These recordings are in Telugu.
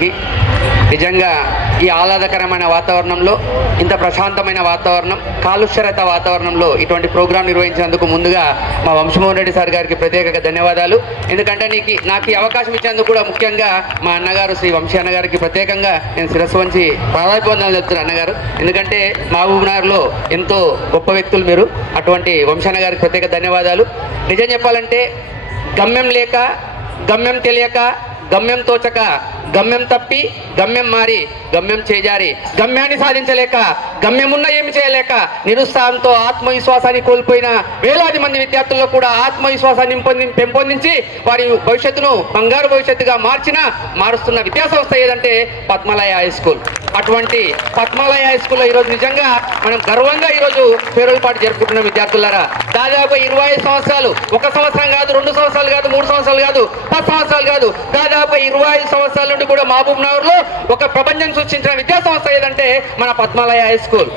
విద్యార్థులందరికీ. నిజంగా ఈ ఆహ్లాదకరమైన వాతావరణంలో, ఇంత ప్రశాంతమైన వాతావరణం, కాలుష్యరహిత వాతావరణంలో ఇటువంటి ప్రోగ్రాం నిర్వహించినందుకు ముందుగా మా వంశమోహన్ రెడ్డి సార్ గారికి ప్రత్యేకంగా ధన్యవాదాలు. ఎందుకంటే నాకు ఈ అవకాశం ఇచ్చేందుకు కూడా ముఖ్యంగా మా అన్నగారు శ్రీ వంశీ అన్నగారికి ప్రత్యేకంగా నేను శిరస్సు వంచి పాదాభివందనాలు చెప్తున్నాను అన్నగారు. ఎందుకంటే మహబూబ్నగర్లో ఎంతో గొప్ప వ్యక్తులు మీరు. అటువంటి వంశీ అన్నగారికి ప్రత్యేక ధన్యవాదాలు. నిజం చెప్పాలంటే గమ్యం లేక, గమ్యం తెలియక, గమ్యం తోచక, గమ్యం తప్పి, గమ్యం మారి, గమ్యం చేజారి, గమ్యాన్ని సాధించలేక, గమ్యమున్న ఏమి చేయలేక నిరుత్సాహంతో ఆత్మవిశ్వాసాన్ని కోల్పోయిన వేలాది మంది విద్యార్థుల్లో కూడా ఆత్మవిశ్వాసాన్ని పెంపొందించి వారి భవిష్యత్తును బంగారు భవిష్యత్తుగా మారుస్తున్న విద్యాసంస్థ ఏదంటే పద్మాలయ హై స్కూల్. అటువంటి పద్మాలయ హై స్కూల్లో ఈరోజు నిజంగా మనం గర్వంగా ఈరోజు ఫేర్వెల్ పార్టీ జరుపుకుంటున్న విద్యార్థులారా, దాదాపు 25 సంవత్సరాలు, 1 సంవత్సరం కాదు, 2 సంవత్సరాలు కాదు, 3 సంవత్సరాలు కాదు, 10 సంవత్సరాలు కాదు, దాదాపు 25 సంవత్సరాల నుండి కూడా మహబూబ్నగర్ లో ఒక ప్రపంచం సృష్టించిన విద్యాసంస్థ ఏదంటే మన పద్మాలయ హై స్కూల్.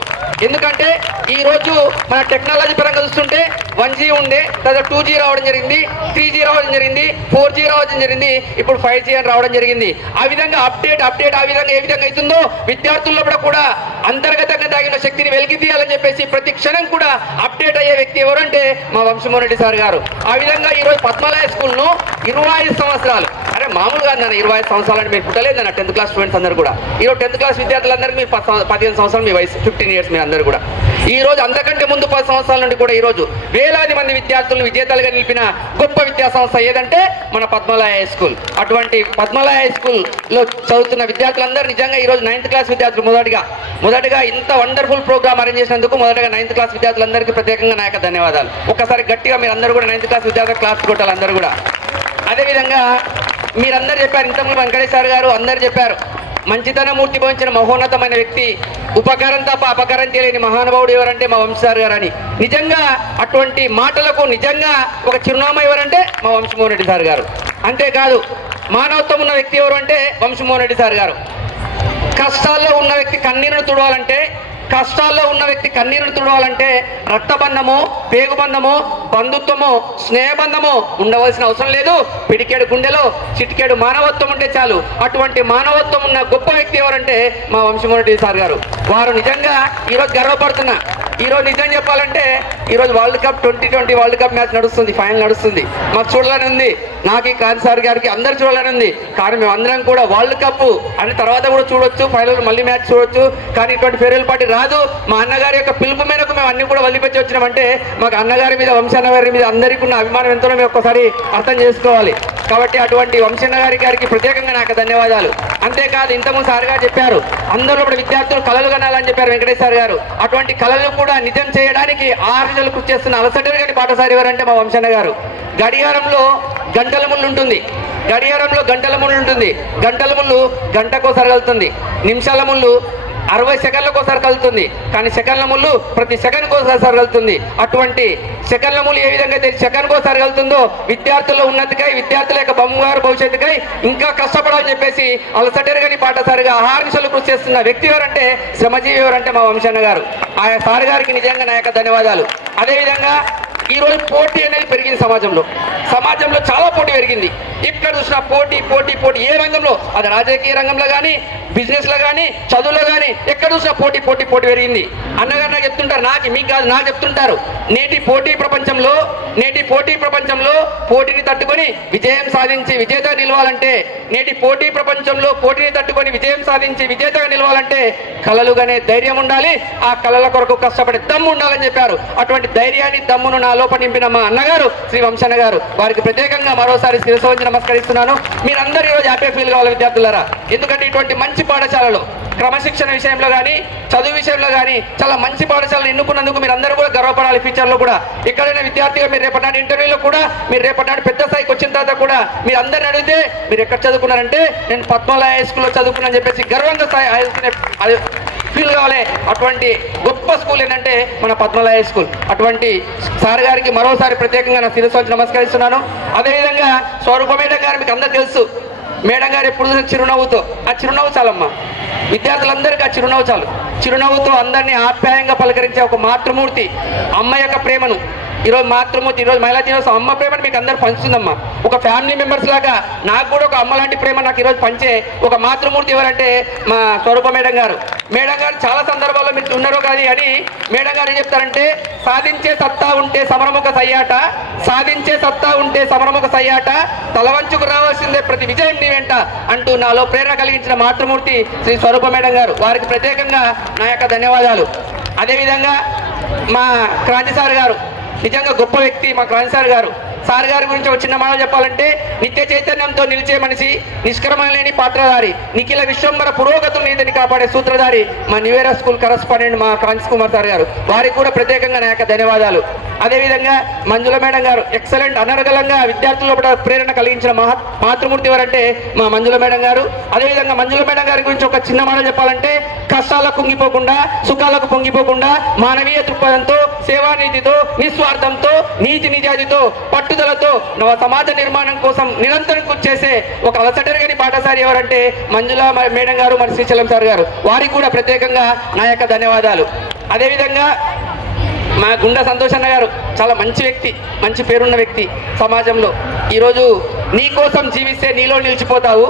ఎందుకంటే ఈ రోజు మన టెక్నాలజీ పరంగా చూస్తుంటే 1G ఉండే, తర్వాత 2G రావడం జరిగింది, 3G రావడం జరిగింది, 4G రావడం జరిగింది, ఇప్పుడు 5G అని రావడం జరిగింది. ఆ విధంగా అప్డేట్ ఆ విధంగా ఏ విధంగా అవుతుందో విద్యార్థుల్లో కూడా అంతర్గతంగా దాగిన శక్తిని వెలికి తీయాలని చెప్పేసి ప్రతి క్షణం కూడా అప్డేట్ అయ్యే వ్యక్తి ఎవరంటే మా వంశమోహన్ రెడ్డి సార్ గారు. ఆ విధంగా ఈరోజు పద్మాలయ స్కూల్ను 25 సంవత్సరాలు, అరే మామూలుగా అన్నాను 25 సంవత్సరాలు అంటే మీరు పుట్టలేదన్న 10th క్లాస్ స్టూడెంట్స్ అందరూ కూడా. ఈరోజు 10th క్లాస్ విద్యార్థులందరికీ మీరు 15 సంవత్సరాలు, మీ వయసు 15 ఇయర్స్ మీరు అందరూ కూడా. ఈ రోజు అంతకంటే ముందు 10 సంవత్సరాల నుండి కూడా ఈరోజు వేలాది మంది విద్యార్థులను విజేతలుగా నిలిపిన గొప్ప విద్యా సంస్థ ఏదంటే మన పద్మాలయ హై స్కూల్. అటువంటి పద్మాలయ హై స్కూల్లో చదువుతున్న విద్యార్థులందరూ నిజంగా ఈరోజు 9th క్లాస్ విద్యార్థులు మొదటగా ఇంత వండర్ఫుల్ ప్రోగ్రామ్ అరేంజ్ చేసినందుకు మొదటగా 9th క్లాస్ విద్యార్థులందరికీ ప్రత్యేకంగా నా యొక్క ధన్యవాదాలు. ఒక్కసారి గట్టిగా మీరు అందరూ కూడా 9th క్లాస్ విద్యార్థులు క్లాస్ కొట్టాలి అందరూ కూడా. అదేవిధంగా మీరందరూ చెప్పారు, ఇంతకుముందు వెంకటేశ్వర గారు అందరూ చెప్పారు, మంచితనమూర్తి భవించిన మహోన్నతమైన వ్యక్తి, ఉపకారం తప్ప అపకారం తెలియని మహానుభావుడు ఎవరంటే మా వంశీసార్ గారు అని. నిజంగా అటువంటి మాటలకు నిజంగా ఒక చిరునామా ఎవరంటే మా వంశమోహన్ రెడ్డి సార్ గారు. అంతేకాదు మానవత్వం ఉన్న వ్యక్తి ఎవరు అంటే వంశమోహన్ రెడ్డి సార్ గారు. కష్టాల్లో ఉన్న వ్యక్తి కన్నీరును తుడవాలంటే రక్తబంధము, పేగుబంధము, బంధుత్వము, స్నేహబంధము ఉండవలసిన అవసరం లేదు. పిడికేడు గుండెలో చిటికేడు మానవత్వం ఉంటే చాలు. అటువంటి మానవత్వం ఉన్న గొప్ప వ్యక్తి ఎవరంటే మా వంశమోహన్ రెడ్డి సార్ గారు. వారు నిజంగా ఈరోజు గర్వపడుతున్నా. ఈరోజు నిజం చెప్పాలంటే ఈరోజు world cup 2020 world cup match నడుస్తుంది, ఫైనల్ నడుస్తుంది. మాకు చూడాలని ఉంది, నాకు కాంతి సార్ గారికి అందరు చూడాలని ఉంది. కానీ మేము అందరం కూడా వరల్డ్ కప్ అని తర్వాత కూడా చూడొచ్చు, ఫైనల్ మళ్ళీ మ్యాచ్ చూడొచ్చు. కానీ ఇటువంటి ఫేర్వెల్ పార్టీ రాదు. మా అన్నగారి యొక్క పిలుపు మేరకు మేము అన్ని కూడా వదిలిపెట్టి వచ్చినామంటే మాకు అన్నగారి మీద, వంశీ గారి మీద అందరికీ ఉన్న అభిమానం ఎంతో మేము ఒక్కసారి అర్థం చేసుకోవాలి. కాబట్టి అటువంటి వంశీ గారికి ప్రత్యేకంగా నాకు ధన్యవాదాలు. అంతేకాదు ఇంతకుముందు సార్ గారు చెప్పారు, అందరూ కూడా విద్యార్థులు కళలు కనాలని చెప్పారు వెంకటేశ్వర గారు. అటువంటి కళలు కూడా నిజం చేయడానికి 6 నెలలు కృషి చేస్తున్న అలసటలు గారి పాఠశాల ఎవరంటే మా వంశీ గారు. గడియారంలో గంటల ముళ్ళు ఉంటుంది, గంటల ముళ్ళు గంటకోసారి కలుగుతుంది, నిమిషాల ముళ్ళు 60 సెకండ్లకోసారి కలుగుతుంది. కానీ సెకండ్ల ముళ్ళు ప్రతి సెకండ్కోసారి కలుగుతుంది. అటువంటి సెకండ్ల ముళ్ళు ఏ విధంగా సెకండ్కోసారి కలుగుతుందో విద్యార్థుల ఉన్నతికై, విద్యార్థుల యొక్క బంగారు భవిష్యత్తుకై ఇంకా కష్టపడాలని చెప్పేసి అలసటెరగని పాఠశాలగా 6 నిమిషాలు కృషి చేస్తున్న వ్యక్తి ఎవరంటే, శ్రమజీవి ఎవరంటే మా వంశీ గారు. ఆ సార్ గారికి నిజంగా నా యొక్క ధన్యవాదాలు. అదేవిధంగా ఈరోజు పోటీ అనేది పెరిగింది సమాజంలో చాలా పోటీ పెరిగింది. ఇక్కడ చూసిన పోటీ ఏ రంగంలో, అది రాజకీయ రంగంలో కానీ, బిజినెస్లో కానీ, చదువులో కానీ ఎక్కడ చూసినా పోటీ పెరిగింది. అన్నగారు నాకు చెప్తుంటారు, మీకు కాదు నాకు చెప్తుంటారు, నేటి పోటీ ప్రపంచంలో పోటీని తట్టుకొని విజయం సాధించి విజేత నిలవాలంటే, విజేతగా నిలవాలంటే కలలుగానే ధైర్యం ఉండాలి, ఆ కళల కొరకు కష్టపడే దమ్ము ఉండాలని చెప్పారు. అటువంటి ధైర్యాన్ని, దమ్మును నా లోపల నింపిన మా అన్నగారు శ్రీ వంశీ గారు, వారికి ప్రత్యేకంగా మరోసారి శిరస్సు వంచి నమస్కరిస్తున్నాను. మీరందరూ ఈరోజు హ్యాపీ ఫీల్ కావాలి విద్యార్థులారా. ఎందుకంటే ఇటువంటి మంచి పాఠశాలలో క్రమశిక్షణ విషయంలో కానీ, చదువు విషయంలో కానీ చాలా మంచి పాఠశాలను ఎన్నుకున్నందుకు మీరు అందరూ కూడా గర్వపడాలి. ఫ్యూచర్లో కూడా ఎక్కడైనా విద్యార్థిగా మీరు రేపటి ఇంటర్వ్యూలో కూడా, మీరు రేపటి పెద్ద స్థాయికి వచ్చిన తర్వాత కూడా మీరు అందరిని అడిగితే మీరు ఎక్కడ చదువుకున్నారంటే నేను పద్మాలయ హై స్కూల్లో చదువుకున్నాను చెప్పేసి గర్వంగా ఫీల్ కావాలి. అటువంటి గొప్ప స్కూల్ ఏంటంటే మన పద్మాలయ హై స్కూల్. అటువంటి సార్ గారికి మరోసారి ప్రత్యేకంగా నా శిరస్సు వంచి నమస్కరిస్తున్నాను. అదేవిధంగా స్వరూప మేడం గారు మీకు అందరూ తెలుసు. మేడం గారు ఎప్పుడు చిరునవ్వుతో, ఆ చిరునవ్వు చాలమ్మా విద్యార్థులందరికీ, ఆ చిరునవ్వు చాలు. చిరునవ్వుతో అందరినీ ఆప్యాయంగా పలకరించే ఒక మాతృమూర్తి, అమ్మ యొక్క ప్రేమను, ఈరోజు మాతృమూర్తి, ఈరోజు మహిళా దినోత్సవం అమ్మ ప్రేమను మీకు అందరు పంచుతుందమ్మా. ఒక ఫ్యామిలీ మెంబర్స్ లాగా నాకు కూడా ఒక అమ్మ లాంటి ప్రేమ నాకు ఈరోజు పంచే ఒక మాతృమూర్తి ఎవరంటే మా స్వరూప మేడం గారు. మేడం గారు చాలా సందర్భాల్లో మీరు ఉన్నారో కాదు అని మేడం గారు ఏం చెప్తారంటే, సాధించే సత్తా ఉంటే సమరముఖ సయ్యాట, సాధించే సత్తా ఉంటే సమరముఖ సయ్యాట, తలవంచుకు రావాల్సిందే ప్రతి విజయం నీ వెంట అంటూ నాలో ప్రేరణ కలిగించిన మాతృమూర్తి శ్రీ స్వరూప మేడం గారు. వారికి ప్రత్యేకంగా నా యొక్క ధన్యవాదాలు. అదేవిధంగా మా క్రాంతి సార్ గారు నిజంగా గొప్ప వ్యక్తి. మా క్రాంతి సార్ గారు గురించి ఒక చిన్న మాట చెప్పాలంటే, నిత్య చైతన్యంతో నిలిచే మనిషి, నిష్క్రమణ లేని పాత్రధారి, నిఖిల విశ్వంబర పురోగతులు నీతిని కాపాడే సూత్రధారి మా న్యూవేరా స్కూల్ కరస్పాండెంట్ మా కాంతి కుమార్ సార్ గారు. వారికి కూడా ప్రత్యేకంగా నా యొక్క ధన్యవాదాలు. అదేవిధంగా మంజుల మేడం గారు ఎక్సలెంట్, అనర్గళంగా విద్యార్థుల్లో కూడా ప్రేరణ కలిగించిన మాతృమూర్తి ఎవరంటే మా మంజుల మేడం గారు. అదేవిధంగా మంజుల మేడం గారి గురించి ఒక చిన్న మాట చెప్పాలంటే, కష్టాలకు కుంగిపోకుండా, సుఖాలకు పొంగిపోకుండా, మానవీయ దృక్పథంతో, సేవానీతితో, నిస్వార్థంతో, నీతి నిజాయితీతో, పట్టుదలతో నవ సమాజ నిర్మాణం కోసం నిరంతరం కృషి చేసే ఒక అలసటరగని పాఠశాలి ఎవరంటే మంజుల మేడం గారు, మరి శ్రీశైలం సార్ గారు. వారికి కూడా ప్రత్యేకంగా నా యొక్క ధన్యవాదాలు. అదేవిధంగా మా గుండా సంతోషన్న గారు చాలా మంచి వ్యక్తి, మంచి పేరున్న వ్యక్తి సమాజంలో. ఈరోజు నీ కోసం జీవిస్తే నీలో నిలిచిపోతావు,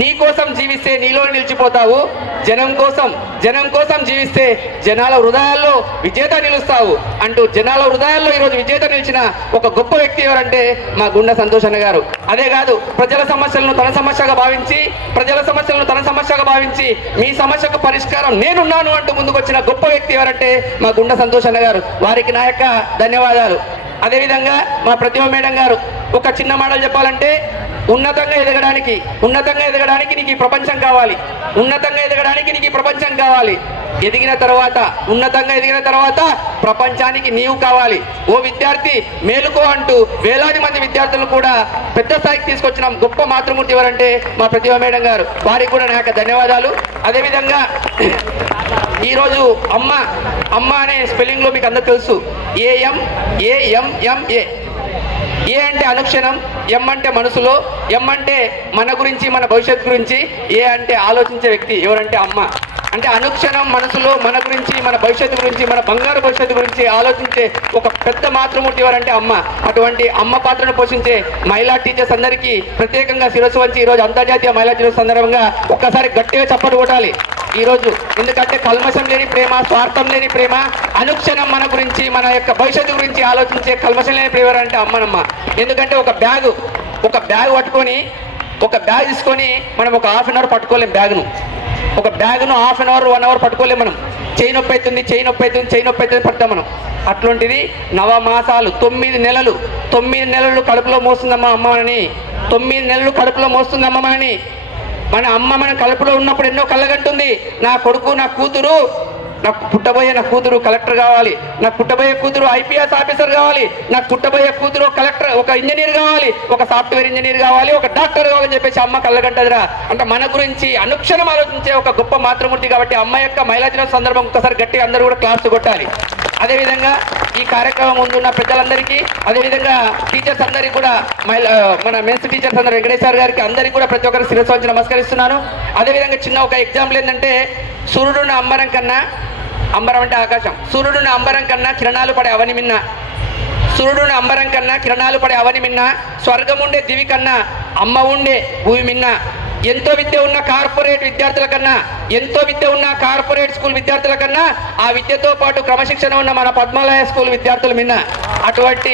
నీ కోసం జీవిస్తే నీలో నిలిచిపోతావు, జనం కోసం జీవిస్తే జనాల హృదయాల్లో విజేత నిలుస్తావు అంటూ జనాల హృదయాల్లో ఈరోజు విజేత నిలిచిన ఒక గొప్ప వ్యక్తి ఎవరంటే మా గుండా సంతోషన్న గారు. అదే కాదు, ప్రజల సమస్యలను తన సమస్యగా భావించి మీ సమస్యకు పరిష్కారం నేనున్నాను అంటూ ముందుకొచ్చిన గొప్ప వ్యక్తి ఎవరంటే మా గుండా సంతోషన్న గారు. వారికి నా యొక్క ధన్యవాదాలు. అదేవిధంగా మా ప్రతిభ మేడం గారు ఒక చిన్న మాటలు చెప్పాలంటే, ఉన్నతంగా ఎదగడానికి నీకు ఈ ప్రపంచం కావాలి, ఉన్నతంగా ఎదిగిన తర్వాత ప్రపంచానికి నీవు కావాలి. ఓ విద్యార్థి మేలుకో అంటూ వేలాది మంది విద్యార్థులను కూడా పెద్ద స్థాయికి తీసుకొచ్చిన గొప్ప మాతృమూర్తి ఎవరంటే మా ప్రతిభ మేడం గారు. వారికి కూడా నా యొక్క ధన్యవాదాలు. అదేవిధంగా ఈరోజు అమ్మ అనే స్పెల్లింగ్లో మీకు అందరూ తెలుసు, AMMA. ఏ అంటే అనుక్షణం, ఎం అంటే మనసులో, ఎం అంటే మన గురించి, మన భవిష్యత్తు గురించి, ఏ అంటే ఆలోచించే వ్యక్తి ఎవరంటే అమ్మ. అంటే అనుక్షణం మనసులో మన గురించి, మన భవిష్యత్తు గురించి, మన బంగారు భవిష్యత్తు గురించి ఆలోచించే ఒక పెద్ద మాతృమూర్తి ఎవరంటే అమ్మ. అటువంటి అమ్మ పాత్రను పోషించే మహిళా టీచర్స్ అందరికీ ప్రత్యేకంగా శిరస్సు వంచి ఈరోజు అంతర్జాతీయ మహిళా దినోత్సవం సందర్భంగా ఒక్కసారి గట్టిగా చప్పట్లు కొట్టాలి ఈరోజు. ఎందుకంటే కల్మషం లేని ప్రేమ, స్వార్థం లేని ప్రేమ, అనుక్షణం మన గురించి, మన యొక్క భవిష్యత్తు గురించి ఆలోచించే కల్మషం లేని ప్రేమ అంటే అమ్మనమ్మ. ఎందుకంటే ఒక బ్యాగ్ పట్టుకొని, ఒక బ్యాగ్ తీసుకొని మనం ఒక హాఫ్ అన్ అవర్ పట్టుకోలేం ఒక బ్యాగ్ను హాఫ్ అన్ అవర్ 1 అవర్ పట్టుకోలేం మనం. చేయి నొప్పి అవుతుంది పడతాం మనం. అట్లాంటిది నవమాసాలు 9 నెలలు కడుపులో మోస్తుందమ్మా అమ్మని, 9 నెలలు కడుపులో మోస్తుంది అమ్మని. మన అమ్మ మన కడుపులో ఉన్నప్పుడు ఎన్నో కళ్ళగంటుంది, నా కొడుకు, నా కూతురు, నాకు పుట్టబోయే నా కూతురు కలెక్టర్ కావాలి, నాకు పుట్టబోయే కూతురు IPS ఆఫీసర్ కావాలి, నాకు పుట్టబోయే కూతురు ఒక ఇంజనీర్ కావాలి, ఒక సాఫ్ట్వేర్ ఇంజనీర్ కావాలి, ఒక డాక్టర్ కావాలని చెప్పేసి అమ్మ కళ్ళగంటదిరా. అంటే మన గురించి అనుక్షణం ఆలోచించే ఒక గొప్ప మాతృమూర్తి కాబట్టి అమ్మ యొక్క మహిళా దినోత్సవం సందర్భం ఒక్కసారి గట్టి అందరూ కూడా క్లాస్ కొట్టాలి. అదేవిధంగా ఈ కార్యక్రమం ముందున్న పెద్దలందరికీ, అదేవిధంగా టీచర్స్ అందరికీ కూడా, మన మెన్స్ టీచర్స్ అందరూ, వెంకటేశ్వర గారికి అందరికీ కూడా ప్రతి ఒక్కరికి శిరస్సు వంచి నమస్కరిస్తున్నాను. అదేవిధంగా చిన్న ఒక ఎగ్జాంపుల్ ఏంటంటే, సూర్యుడున్న అంబరం కన్నా, అంబరం అంటే ఆకాశం, సూర్యుడున్న అంబరం కన్నా కిరణాలు పడే అవని మిన్న, స్వర్గం ఉండే దివి కన్నా అమ్మ ఉండే భూమి మిన్న, ఎంతో విద్య ఉన్న కార్పొరేట్ విద్యార్థుల కన్నా, కార్పొరేట్ స్కూల్ విద్యార్థుల కన్నా, ఆ విద్యతో పాటు క్రమశిక్షణ ఉన్న మన పద్మాలయ స్కూల్ విద్యార్థులు మిన్న. అటువంటి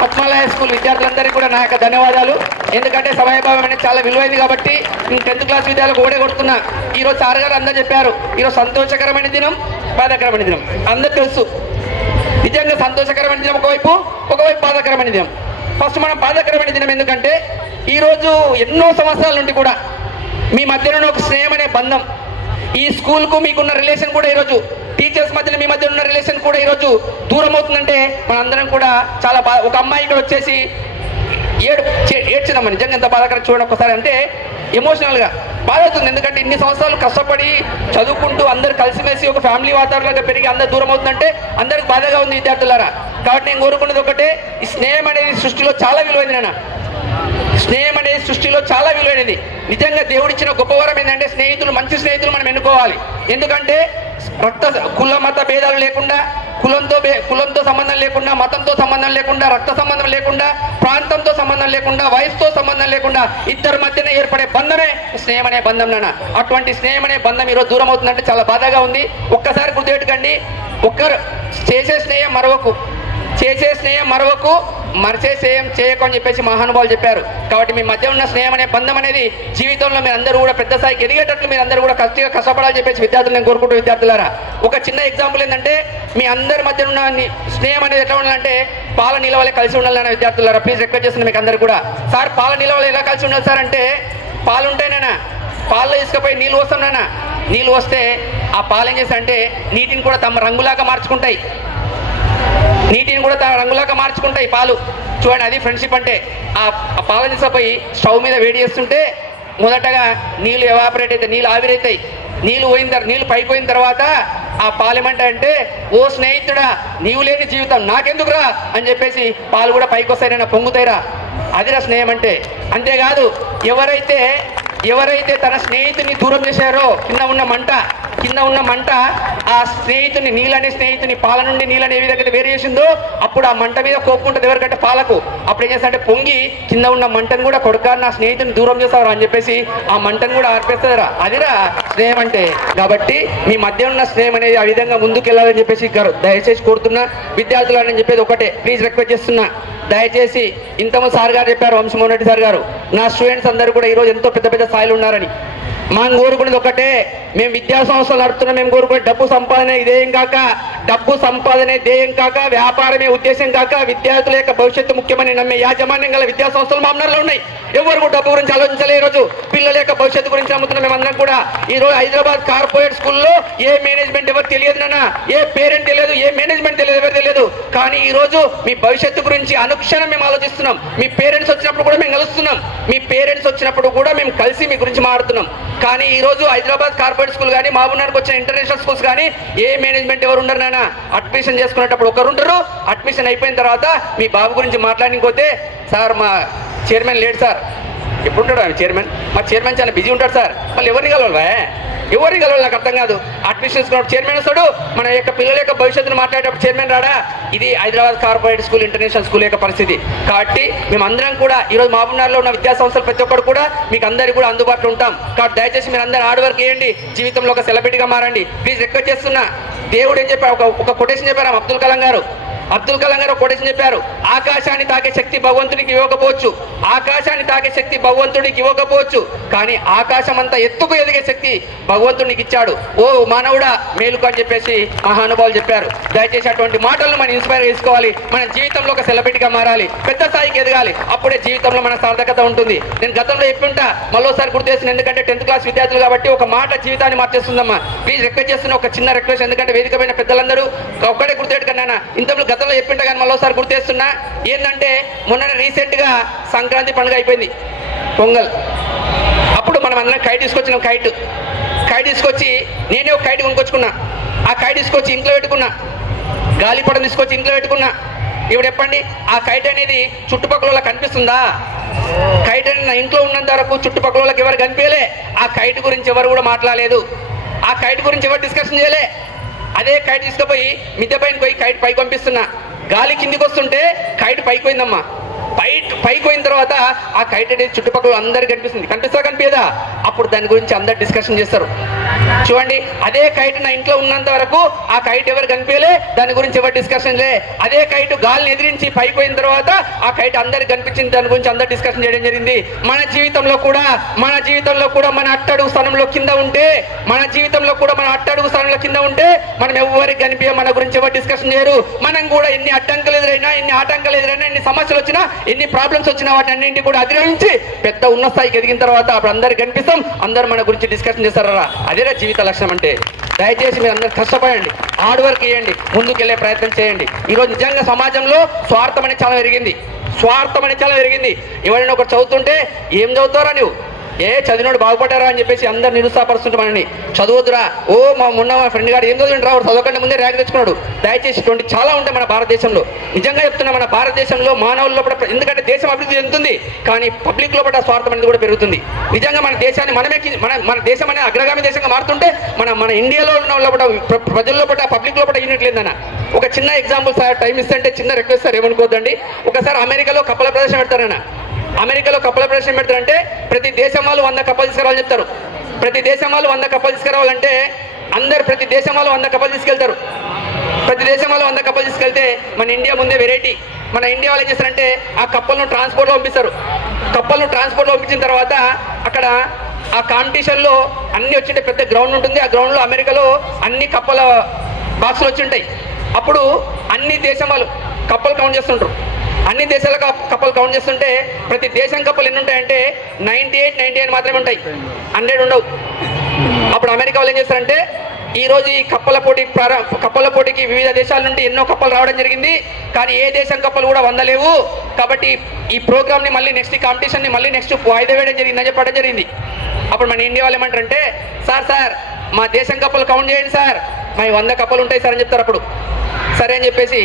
పద్మాలయ స్కూల్ విద్యార్థులందరికీ కూడా నా యొక్క ధన్యవాదాలు. ఎందుకంటే సమయభావం అనేది చాలా విలువైంది కాబట్టి 10th క్లాస్ విద్యార్థులకు ఓడే కొడుతున్నా. ఈరోజు సార్ గారు అందరూ చెప్పారు, ఈరోజు సంతోషకరమైన దినం, బాధాకరమైన దినం అందరూ తెలుసు. నిజంగా సంతోషకరమైన దినం ఒకవైపు బాధాకరమైన దినం. ఫస్ట్ మనం బాధాకరమైన దినం ఎందుకంటే, ఈరోజు ఎన్నో సంవత్సరాల నుండి కూడా మీ మధ్యలో ఒక స్నేహం అనే బంధం, ఈ స్కూల్కు మీకున్న రిలేషన్ కూడా ఈరోజు, టీచర్స్ మధ్యలో మీ మధ్య ఉన్న రిలేషన్ కూడా ఈరోజు దూరం అవుతుందంటే మనందరం కూడా చాలా ఒక అమ్మాయి ఇక్కడ వచ్చేసి ఏడ్చిందమ్మా. నిజంగా ఎంత బాధాకరం చూడండి ఒకసారి. అంటే ఎమోషనల్గా బాధ అవుతుంది. ఎందుకంటే ఇన్ని సంవత్సరాలు కష్టపడి చదువుకుంటూ అందరు కలిసిమెలిసి ఒక ఫ్యామిలీ వాతావరణంగా పెరిగి అందరు దూరం అవుతుందంటే అందరికి బాధగా ఉంది విద్యార్థులారా. కాబట్టి నేను కోరుకున్నది ఒకటే, ఈ స్నేహం అనేది సృష్టిలో చాలా విలువైంది నిజంగా దేవుడిచ్చిన గొప్ప వరం ఏంటంటే మంచి స్నేహితులు మనం ఎన్నుకోవాలి. ఎందుకంటే కుల మత భేదాలు లేకుండా, కులంతో సంబంధం లేకుండా, మతంతో సంబంధం లేకుండా, రక్త సంబంధం లేకుండా, ప్రాంతంతో సంబంధం లేకుండా, వయసుతో సంబంధం లేకుండా ఇద్దరి మధ్యన ఏర్పడే బంధమే స్నేహం అనే బంధం నాన్న. అటువంటి స్నేహం అనే బంధం ఈరోజు దూరం అవుతుందంటే చాలా బాధగా ఉంది. ఒక్కసారి గుర్తుపెట్టుకోండి, ఒక్కరు చేసే స్నేహం మరొకకు, చేసే స్నేహం మరొకకు, మరిచే స్నేహం చేయకు అని చెప్పేసి మహానుభావులు చెప్పారు. కాబట్టి మీ మధ్య ఉన్న స్నేహం అనే బంధం అనేది జీవితంలో మీరు అందరూ కూడా పెద్ద స్థాయికి ఎదిగేటట్లు మీరు అందరూ కూడా కష్టపడాలని చెప్పేసి విద్యార్థులు నేను కోరుకుంటూ, విద్యార్థులారా ఒక చిన్న ఎగ్జాంపుల్ ఏంటంటే, మీ అందరి మధ్య ఉన్న స్నేహం అనేది ఎట్లా ఉండాలంటే పాల నిలవలే కలిసి ఉండాలన్న విద్యార్థులారా ప్లీజ్ రిక్వెస్ట్ చేస్తున్నా మీకు అందరూ కూడా. సార్ పాల నిలవలే ఎలా కలిసి ఉండాలి సార్ అంటే, పాలు ఉంటాయినా పాలలో తీసుకుపోయి నీళ్ళు వస్తాం నాన్న, నీళ్ళు వస్తే ఆ పాలు ఏం చేస్తారంటే నీటిని కూడా తమ రంగులాగా మార్చుకుంటాయి, నీటిని కూడా రంగులాగా మార్చుకుంటాయి పాలు. చూడండి, అది ఫ్రెండ్షిప్ అంటే. ఆ పాలను తీసుకుపోయి స్టవ్ మీద వేడి చేస్తుంటే మొదటగా నీళ్ళు ఎవాపరేట్ అవుతాయి, నీళ్ళు ఆవిరైతాయి. నీళ్ళు పైపోయిన తర్వాత ఆ పాలు ఏమంటాయంటే, ఓ స్నేహితుడా నీవు లేని జీవితం నాకెందుకురా అని చెప్పేసి పాలు కూడా పైకి వస్తాయినా పొంగుతాయిరా. అదిరా స్నేహం అంటే. అంతేకాదు, ఎవరైతే తన స్నేహితుని దూరం చేశారో, కింద ఉన్న మంట ఆ స్నేహితుని, నీళ్ళనే స్నేహితుని పాల నుండి నీళ్ళని ఏ విధంగా వేరు చేసిందో అప్పుడు ఆ మంట మీద కోపం ఉంటుంది ఎవరికంటే పాలకు. అప్పుడు ఏం చేస్తారంటే పొంగి కింద ఉన్న మంటను కూడా కొడుక నా స్నేహితుని దూరం చేస్తారా అని చెప్పేసి ఆ మంటను కూడా ఆర్పేస్తారా. అదిరా స్నేహం అంటే. కాబట్టి మీ మధ్య ఉన్న స్నేహం అనేది ఆ విధంగా ముందుకెళ్ళాలని చెప్పేసి దయచేసి కోరుతున్నా. విద్యార్థులని చెప్పేది ఒకటే, ప్లీజ్ రిక్వెస్ట్ చేస్తున్నా, దయచేసి ఇంతమంది సార్ గారు చెప్పారు, వంశమోహన్ రెడ్డి సార్ గారు, నా స్టూడెంట్స్ అందరూ కూడా ఈరోజు ఎంతో పెద్ద పెద్ద స్థాయిలో ఉన్నారని. మనం కోరుకునేది ఒకటే, మేము విద్యా సంస్థలు నడుపుతున్నాం, మేము కోరుకునే డబ్బు సంపాదనే ధ్యేయం కాక, వ్యాపారమే ఉద్దేశం కాక, విద్యార్థుల యొక్క భవిష్యత్తు ముఖ్యమని నమ్మే యాజమాన్యం గల విద్యా సంస్థలు మామూలులో ఉన్నాయి. ఎవరు కూడా డబ్బు గురించి ఆలోచించలే. ఈరోజు పిల్లల యొక్క భవిష్యత్తు గురించి నమ్ముతున్నాం మేమందరం కూడా. ఈరోజు హైదరాబాద్ కార్పొరేట్ స్కూల్లో ఏ మేనేజ్మెంట్ ఎవరు తెలియదు నాన్న, ఏ పేరెంట్ తెలియదు, ఏ మేనేజ్మెంట్ తెలియదు, ఎవరు తెలియదు. కానీ ఈరోజు మీ భవిష్యత్తు గురించి అనుక్షణం మేము ఆలోచిస్తున్నాం. మీ పేరెంట్స్ వచ్చినప్పుడు కూడా మేము కలుస్తున్నాం, మీ పేరెంట్స్ వచ్చినప్పుడు కూడా మేము కలిసి మీ గురించి మాట్లాడుతున్నాం. కానీ ఈరోజు హైదరాబాద్ కార్పొరేట్ స్కూల్ కానీ, మహబూబ్నగర్కి వచ్చిన ఇంటర్నేషనల్ స్కూల్స్ కానీ ఏ మేనేజ్మెంట్ ఎవరు ఉండరు నాన్న. అడ్మిషన్ చేసుకునేటప్పుడు ఒకరు ఉంటారు, అడ్మిషన్ అయిపోయిన తర్వాత మీ బాబు గురించి మాట్లాడకపోతే, సార్ మా చైర్మన్ లేడు సార్, ఎప్పుడు ఉంటాడు ఆయన చైర్మన్, మా చైర్మన్ చాలా బిజీ ఉంటాడు సార్, మళ్ళీ ఎవరిని కలవాలి నాకు అర్థం కాదు. అడ్మిషన్ తీసుకున్నప్పుడు చైర్మన్ వస్తాడు, మన యొక్క పిల్లల యొక్క భవిష్యత్తును మాట్లాడేటప్పుడు చైర్మన్ రాడా. ఇది Hyderabad corporate school, international school యొక్క పరిస్థితి. కాబట్టి మేమందరం కూడా ఈరోజు మహబూబ్నగర్లో ఉన్న విద్యా సంస్థలు ప్రతి ఒక్కరు కూడా మీకు అందరికీ కూడా అందుబాటులో ఉంటాం. కాబట్టి దయచేసి మీరు అందరూ హార్డ్ వర్క్ చేయండి, జీవితంలో ఒక సెలబ్రిటీగా మారండి. ప్లీజ్ రిక్వెస్ట్ చేస్తున్నా. దేవుడు ఏం చెప్పారు, ఒక కొటేషన్ చెప్పారు అబ్దుల్ కలాం గారు కొటేషన్ చెప్పారు, ఆకాశాన్ని తాకే శక్తి భగవంతుడికి ఇవ్వకపోవచ్చు, కానీ ఆకాశం అంతా ఎత్తుకు ఎదిగే శక్తి భగవంతుడికి ఇచ్చాడు. ఓ మానవుడా మేలుకు అని చెప్పేసి మహానుభావులు చెప్పారు. దయచేసి అటువంటి మాటలను మనం ఇన్స్పైర్ చేసుకోవాలి. మన జీవితంలో ఒక సెలబ్రిటీగా మారాలి, పెద్ద స్థాయికి ఎదగాలి. అప్పుడే జీవితంలో మన సార్థకత ఉంటుంది. నేను గతంలో చెప్పుంటా, మరోసారి గుర్తు చేసిన, ఎందుకంటే 10th క్లాస్ విద్యార్థులు కాబట్టి ఒక మాట జీవితాన్ని మార్చేస్తుందమ్మా. ప్లీజ్ రిక్వెస్ట్ చేస్తున్న, ఒక చిన్న రిక్వెస్ట్, ఎందుకంటే వేదిక పైన పెద్దలందరూ ఒక్కడే గుర్తుపెట్టుకున్నా. ఇంతలో గతంలో చెప్పింటా కానీ మరోసారి గుర్తేస్తున్నా. ఏంటంటే మొన్న రీసెంట్గా సంక్రాంతి పండుగ అయిపోయింది, పొంగల్. అప్పుడు మనం అందరం కైట్ తీసుకొచ్చినాం. కైట్ తీసుకొచ్చి నేనే ఒక కైట్ కొనుక్కొచ్చుకున్నా. ఆ కైట్ తీసుకొచ్చి ఇంట్లో పెట్టుకున్నా, గాలిపటం తీసుకొచ్చి ఇంట్లో పెట్టుకున్నా. ఇప్పుడు చెప్పండి, ఆ కైట్ అనేది చుట్టుపక్కల కనిపిస్తుందా? కైట్ అనేది నా ఇంట్లో ఉన్నంత వరకు చుట్టుపక్కల వాళ్ళకి ఎవరు కనిపించలే. ఆ కైట్ గురించి ఎవరు కూడా మాట్లాడలేదు, ఆ కైట్ గురించి ఎవరు డిస్కషన్ చేయలే. అదే కైట్ తీసుకుపోయి మిద్దె పైన పోయి కైట్ పైకి పంపిస్తున్నా. గాలి కిందికి వస్తుంటే కైట్ పైకి పోయిందమ్మా. పైకి పోయిన తర్వాత ఆ కైట్ అనేది చుట్టుపక్కల అందరికి కనిపిస్తుందా? అప్పుడు దాని గురించి అందరు డిస్కషన్ చేస్తారు. చూడండి, అదే కైట్ నా ఇంట్లో ఉన్నంత వరకు ఆ కైట్ ఎవరు కనిపించలే, దాని గురించి ఎవరు డిస్కషన్ లే. అదే కైట్ గాలిని ఎదిరించి పైకి పోయిన తర్వాత ఆ కైట్ అందరికి కనిపించింది, దాని గురించి అందరు డిస్కషన్ చేయడం జరిగింది. మన జీవితంలో కూడా మన అట్టడుగు స్థానంలో కింద ఉంటే, మనం ఎవరికి కనిపించే, మన గురించి ఎవరు డిస్కషన్ చేయరు. మనం కూడా ఎన్ని ఆటంకాలు ఎదురైనా, ఎన్ని సమస్యలు వచ్చినా, ఎన్ని ప్రాబ్లమ్స్ వచ్చినా వాటి అన్నింటి కూడా అధిగమించి పెద్ద ఉన్న స్థాయికి ఎదిగిన తర్వాత అప్పుడు అందరికి కనిపిస్తాం, అందరు మన గురించి డిస్కషన్ చేస్తారా. అదేనా జీవిత లక్ష్యం అంటే. దయచేసి మీరు అందరు కష్టపడండి, హార్డ్ వర్క్ చేయండి, ముందుకెళ్లే ప్రయత్నం చేయండి. ఈరోజు నిజంగా సమాజంలో స్వార్థం అనేది చాలా పెరిగింది. ఎవరైనా ఒకరు చదువుతుంటే, ఏం చదువుతారా నువ్వు, చదివినోడు బాగుపడ్డారా అని చెప్పేసి అందరు నిరుత్సాహపరుస్తుంటే మనని చదవద్దురా, మా ఫ్రెండ్ గారు ఏం చదివిండు రా, చదవకుండా ముందే ర్యాంక్ తెచ్చుకున్నాడు. దయచేసి ఇటువంటి చాలా ఉంటాయి మన భారతదేశంలో. నిజంగా చెప్తున్నా, మన భారతదేశంలో మానవుల లోపల, ఎందుకంటే దేశం అభివృద్ధి చెందుతుంది కానీ పబ్లిక్ లోపల స్వార్థం అనేది కూడా పెరుగుతుంది. నిజంగా మన దేశాన్ని మన దేశం అనే అగ్రగామి దేశంగా మారుతుంటే మన ఇండియాలో ఉన్న లోపల ప్రజల లోపల పబ్లిక్ లోపల యూనిట్ లేదన్న. ఒక చిన్న ఎగ్జాంపుల్ సార్, టైం ఇస్తే చిన్న రిక్వెస్ట్ సార్, ఏమనుకోవద్దండి. ఒకసారి అమెరికాలో కప్పల ప్రదర్శన పెడతారన్న. అమెరికాలో కప్పల ప్రదర్శన పెడతారంటే ప్రతి దేశం వాళ్ళు 100 కప్పలు తీసుకురావాలని చెప్తారు. ప్రతి దేశం వాళ్ళు 100 కప్పలు తీసుకురావాలంటే ప్రతి దేశం వాళ్ళు 100 కప్పలు తీసుకెళ్తారు. ప్రతి దేశం వాళ్ళు 100 కప్పలు తీసుకెళ్తే మన ఇండియా ముందే వెరైటీ. మన ఇండియా వాళ్ళు ఏం చేస్తారంటే ఆ కప్పలను ట్రాన్స్పోర్ట్లో పంపిస్తారు. కప్పలను ట్రాన్స్పోర్ట్లో పంపించిన తర్వాత అక్కడ ఆ కాంపిటీషన్లో అన్నీ వచ్చింటే పెద్ద గ్రౌండ్ ఉంటుంది. ఆ గ్రౌండ్లో అమెరికాలో అన్ని కప్పల బాక్సులు వచ్చి ఉంటాయి. అప్పుడు అన్ని దేశం వాళ్ళు కప్పలు కౌంట్ చేస్తుంటారు. అన్ని దేశాల కప్పలు కౌంట్ చేస్తుంటే ప్రతి దేశం కప్పలు ఎన్ని ఉంటాయంటే 98 మాత్రమే ఉంటాయి, 100 ఉండవు. అప్పుడు అమెరికా వాళ్ళు ఏం చేస్తారంటే ఈరోజు ఈ కప్పల పోటీకి వివిధ దేశాల నుండి ఎన్నో కప్పలు రావడం జరిగింది, కానీ ఏ దేశం కప్పలు కూడా 100 లేవు. కాబట్టి ఈ ప్రోగ్రామ్ని మళ్ళీ నెక్స్ట్ కాంపిటీషన్ని మళ్ళీ నెక్స్ట్ వాయిదా వేయడం జరిగిందని చెప్పడం జరిగింది. అప్పుడు మన ఇండియా వాళ్ళు ఏమంటారంటే, సార్ మా దేశం కప్పలు కౌంట్ చేయండి సార్, మా 100 కప్పలు ఉంటాయి సార్ అని చెప్తారు. అప్పుడు సరే అని చెప్పేసి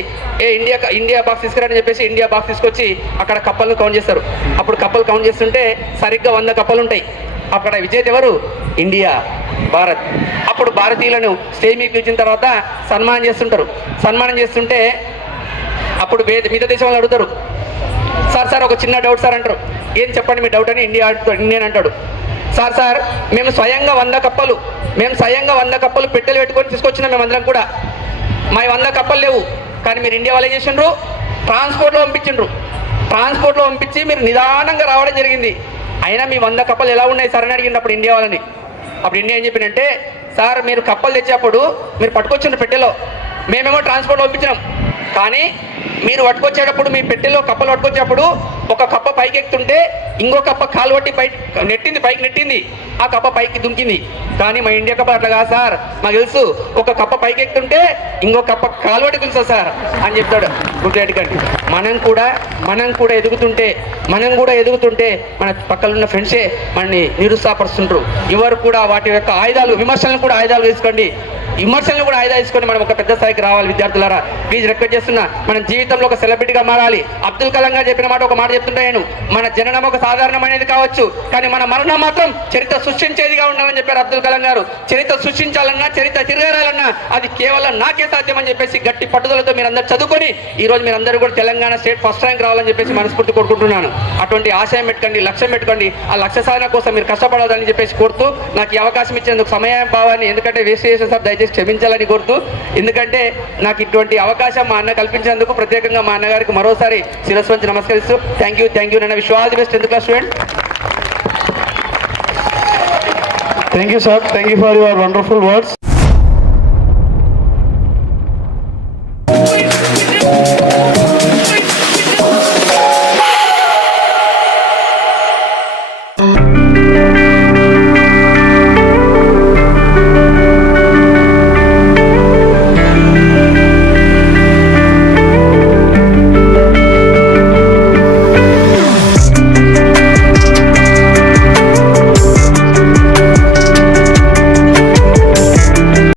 ఇండియా బాక్స్ తీసుకురాని చెప్పేసి ఇండియా బాక్స్ తీసుకొచ్చి అక్కడ కప్పలను కౌంట్ చేస్తారు. అప్పుడు కప్పలు కౌంట్ చేస్తుంటే సరిగ్గా 100 కప్పలు ఉంటాయి. అక్కడ విజేత ఎవరు? ఇండియా, భారత్. అప్పుడు భారతీయులను స్టేజ్ మీద కూర్చున్న తర్వాత సన్మానం చేస్తుంటారు. సన్మానం చేస్తుంటే అప్పుడు మిగతా దేశం వాళ్ళు అడుగుతారు, సార్ ఒక చిన్న డౌట్ సార్ అంటారు. ఏం చెప్పండి మీ డౌట్ అని ఇండియన్ అంటాడు. సార్ మేము స్వయంగా 100 కప్పలు పెట్టెలు పెట్టుకొని తీసుకొచ్చినాం. మేమందరం కూడా మా 100 కప్పలు లేవు, కానీ మీరు ఇండియా వాళ్ళు ఏం చేసిండ్రు? ట్రాన్స్పోర్ట్లో పంపించి మీరు నిదానంగా రావడం జరిగింది. అయినా మీ 100 కప్పలు ఎలా ఉన్నాయి సార్ అని అడిగింది అప్పుడు ఇండియా వాళ్ళని. అప్పుడు ఇండియా ఏం చెప్పిందంటే, సార్ మీరు కప్పలు తెచ్చేటప్పుడు మీరు పట్టుకొచ్చిండ్రు పెట్టెలో, మేమేమో ట్రాన్స్పోర్ట్లో పంపించినాం. కానీ మీరు పట్టుకొచ్చేటప్పుడు మీ పెట్టెలో కప్పలు పట్టుకొచ్చేటప్పుడు ఒక కప్ప పైకి ఎక్కుతుంటే ఇంకో కప్ప కాలు పట్టి పైకి నెట్టింది, ఆ కప్ప పైకి దుంకింది. కానీ మా ఇండియా కప్ప అట్లా కాదు సార్, మాకు తెలుసు ఒక కప్ప పైకి ఎక్కుతుంటే ఇంకో కప్ప కాలు పట్టి దుంకుతుంది సార్ అని చెప్తాడు. గుర్తుపెట్టుకోండి, మనం కూడా ఎదుగుతుంటే మన పక్కన ఉన్న ఫ్రెండ్సే మనని నిరుత్సాహపరుస్తుంటారు. ఎవరు కూడా వాటి యొక్క విమర్శలను కూడా ఆయుధాలు వేసుకోండి. మనం ఒక పెద్ద స్థాయికి రావాలి. విద్యార్థులారా ప్లీజ్ రిక్వెస్ట్ చేస్తున్నా, మనం జీవితంలో ఒక సెలబ్రిటీగా మారాలి. అబ్దుల్ కలాం గారు చెప్పిన ఒక మాట చెప్తుంటా నేను, మన జననం ఒక సాధారణమైనది కావచ్చు, కానీ మన మరణం మాత్రం చరిత్ర సృష్టించేదిగా ఉండాలని చెప్పారు అబ్దుల్ కలాం గారు. చరిత్ర సృష్టించాలన్నా, చరిత్ర తిరగాలన్నా అది కేవలం నాకే సాధ్యమని చెప్పేసి గట్టి పట్టుదలతో మీరందరూ చదువుకొని ఈరోజు మీరందరూ కూడా తెలంగాణ స్టేట్ ఫస్ట్ ర్యాంక్ రావాలని చెప్పేసి మనస్ఫూర్తి కోరుకుంటున్నాను. అటువంటి ఆశయం పెట్టుకోండి, లక్ష్యం పెట్టుకోండి. ఆ లక్ష్య సాధన కోసం మీరు కష్టపడాలని చెప్పేసి కోరుతూ, నాకు ఈ అవకాశం ఇచ్చేందుకు సమయం భావాన్ని ఎందుకంటే వేస్ట్ చేసిన సార్ దయచేసి క్షమించాలని కోరుతూ, ఎందుకంటే నాకు ఇటువంటి అవకాశం మా అన్న కల్పించినందుకు ప్రత్యేకంగా మా అన్నగారికి మరోసారి శిరస్సు వంచి నమస్కరిస్తూ థ్యాంక్ యూ నన్న wish all the best 10th class student. Thank you, sir. Thank you for your wonderful words.